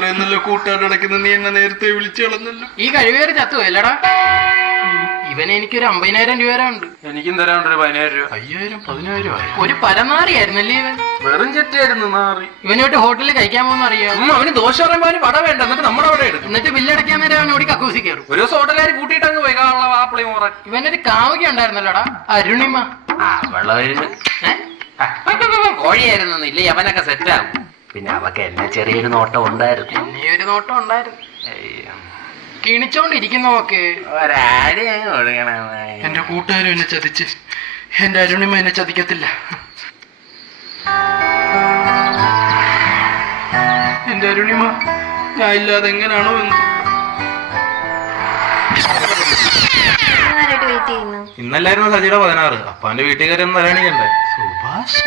ഇത്രയും നല്ല കൂട്ടുകാരടക്കുന്ന നീ എന്നെ നേരത്തെ വിളിച്ചു കളഞ്ഞല്ലോ. ഈ കഴിവേറി ചത്തു അല്ലടാ. ഇവന് എനിക്കൊരു 50,000 രൂപ ഉണ്ട്. എനിക്കും തരാണ്ട് ഒരു 10,000 രൂപ. 10,000 ഒരു പരനാറിയായിരുന്നല്ലേ ഇവൻ? വെറും ചെറ്റായിരുന്നു നാറി. ഇവനോട്ട് ഹോട്ടലിൽ കഴിക്കാൻ പോകുന്ന അറിയാം. അവന് ദോശ പറയുമ്പോ അവന് വട വേണ്ട, എന്നിട്ട് നമ്മുടെ അവിടെ എടുക്കും. എന്നിട്ട് ബില്ലടയ്ക്കാൻ നേരം അവൻ ഓടി കക്കൂസി കയറും. ഒരു ദിവസം ഹോട്ടലുകാർ കൂട്ടിയിട്ട് അങ്ങ് പോയി ആപ്പിളി മോറൻ. ഇവനൊരു കാമുക ഉണ്ടായിരുന്നല്ലോടാ, അരുണിമ. കോഴിയായിരുന്നു ഇല്ലേ? അവനൊക്കെ സെറ്റാകും. പിന്നെ അവക്ക് എന്നെ ചെറിയൊരു നോട്ടം ഉണ്ടായിരുന്നു. എന്നെ ഒരു നോട്ടം ഉണ്ടായിരുന്നു. കിണിച്ചോണ്ടിരിക്കുന്നവക്ക് എന്റെ കൂട്ടുകാരും എന്നെ ചതിച്ച്, എന്റെ അരുണിമ എന്നെ ചതിക്കത്തില്ല. എന്റെ അരുണിമ ഞാൻ ഇല്ലാതെ എങ്ങനെയാണോ എന്ന്. വെയിറ്റ് ചെയ്യുന്നു. ഇന്നല്ലായിരുന്നു സജിയുടെ 16. അപ്പൊ അവന്റെ വീട്ടുകാരൊന്നും വരാണിക്കണ്ടേ? സുഭാഷ്